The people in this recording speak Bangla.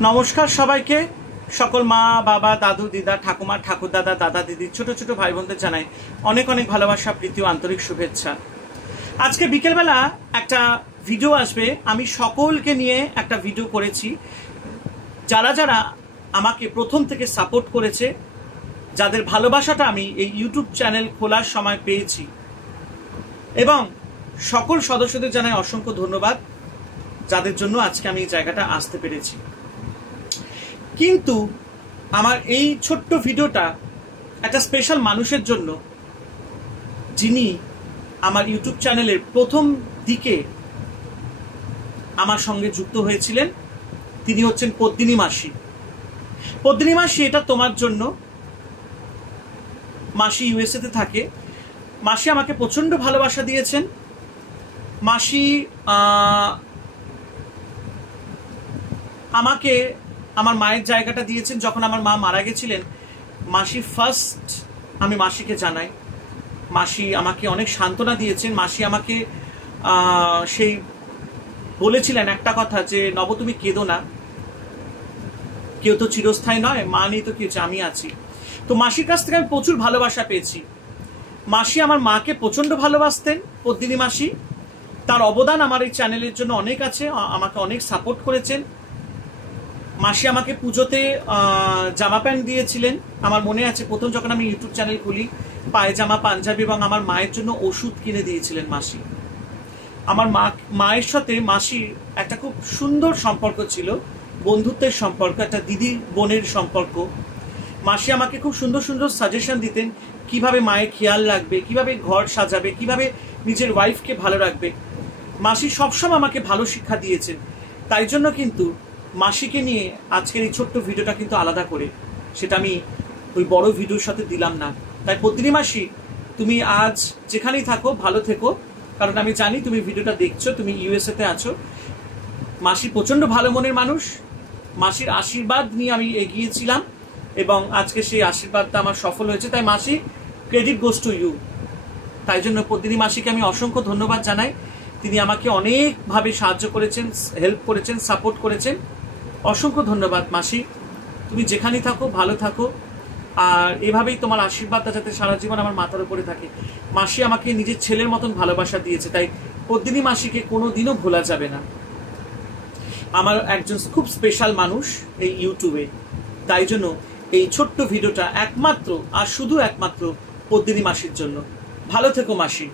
নমস্কার সবাইকে। সকল মা বাবা দাদু দিদা ঠাকুমা ঠাকুরদাদা দাদা দিদি ছোট ছোট ভাই বোনদের জানাই অনেক অনেক ভালোবাসা প্রীতি ও আন্তরিক শুভেচ্ছা। আজকে বিকেলবেলা একটা ভিডিও আসবে, আমি সকলকে নিয়ে একটা ভিডিও করেছি। যারা যারা আমাকে প্রথম থেকে সাপোর্ট করেছে, যাদের ভালোবাসাটা আমি এই ইউটিউব চ্যানেল খোলার সময় পেয়েছি, এবং সকল সদস্যদের জানাই অসংখ্য ধন্যবাদ, যাদের জন্য আজকে আমি এই জায়গাটা আসতে পেরেছি। কিন্তু আমার এই ছোট্ট ভিডিওটা একটা স্পেশাল মানুষের জন্য, যিনি আমার ইউটিউব চ্যানেলের প্রথম দিকে আমার সঙ্গে যুক্ত হয়েছিলেন। তিনি হচ্ছেন পদ্মিনী মাসি। পদ্মিনী মাসি, এটা তোমার জন্য। মাসি ইউএসএতে থাকে। মাসি আমাকে প্রচণ্ড ভালোবাসা দিয়েছেন। মাসি আমাকে আমার মায়ের জায়গাটা দিয়েছেন। যখন আমার মা মারা গেছিলেন, মাসি ফার্স্ট আমি মাসিকে জানাই। মাসি আমাকে অনেক সান্ত্বনা দিয়েছেন। মাসি আমাকে সেই বলেছিলেন একটা কথা, যে নব তুমি কেঁদো না, কেউ তো চিরস্থায়ী নয়, মা নেই তো কি হচ্ছে, আমি আছি। তো মাসির কাছ থেকে আমি প্রচুর ভালোবাসা পেয়েছি। মাসি আমার মাকে প্রচণ্ড ভালোবাসতেন, পদ্মিনী মাসি। তার অবদান আমার এই চ্যানেলের জন্য অনেক আছে, আমাকে অনেক সাপোর্ট করেছেন। মাসি আমাকে পুজোতে জামা প্যান্ট দিয়েছিলেন। আমার মনে আছে প্রথম যখন আমি ইউটিউব চ্যানেল খুলি, পায়জামা পাঞ্জাবি এবং আমার মায়ের জন্য ওষুধ কিনে দিয়েছিলেন মাসি। আমার মায়ের সাথে মাসির একটা খুব সুন্দর সম্পর্ক ছিল, বন্ধুত্বের সম্পর্ক, একটা দিদি বোনের সম্পর্ক। মাসি আমাকে খুব সুন্দর সুন্দর সাজেশন দিতেন, কিভাবে মায়ের খেয়াল রাখবে, কিভাবে ঘর সাজাবে, কিভাবে নিজের ওয়াইফকে ভালো রাখবে। মাসি সবসময় আমাকে ভালো শিক্ষা দিয়েছেন। তাই জন্য কিন্তু মাসিকে নিয়ে আজকের এই ছোট্ট ভিডিওটা কিন্তু আলাদা করে, সেটা আমি ওই বড় ভিডিওর সাথে দিলাম না। তাই পদ্মিনী মাসি, তুমি আজ যেখানেই থাকো ভালো থেকো, কারণ আমি জানি তুমি ভিডিওটা দেখছো, তুমি ইউএসএতে আছো। মাসি প্রচণ্ড ভালো মনের মানুষ। মাসির আশীর্বাদ নিয়ে আমি এগিয়েছিলাম এবং আজকে সেই আশীর্বাদটা আমার সফল হয়েছে। তাই মাসি, ক্রেডিট গোস টু ইউ। তাই জন্য পদ্মিনী মাসিকে আমি অসংখ্য ধন্যবাদ জানাই। তিনি আমাকে অনেকভাবে সাহায্য করেছেন, হেল্প করেছেন, সাপোর্ট করেছেন। অসংখ্য ধন্যবাদ মাসি। তুমি যেখানেই থাকো ভালো থাকো, আর এভাবেই তোমার আশীর্বাদটা যাতে সারা জীবন আমার মাথার উপরে থাকে। মাসি আমাকে নিজের ছেলের মতন ভালোবাসা দিয়েছে, তাই পদ্মিনী মাসিকে কোনোদিনও ভোলা যাবে না। আমার একজন খুব স্পেশাল মানুষ এই ইউটিউবে। তাই জন্য এই ছোট্ট ভিডিওটা একমাত্র আর শুধু একমাত্র পদ্মিনী মাসির জন্য। ভালো থেকো মাসি।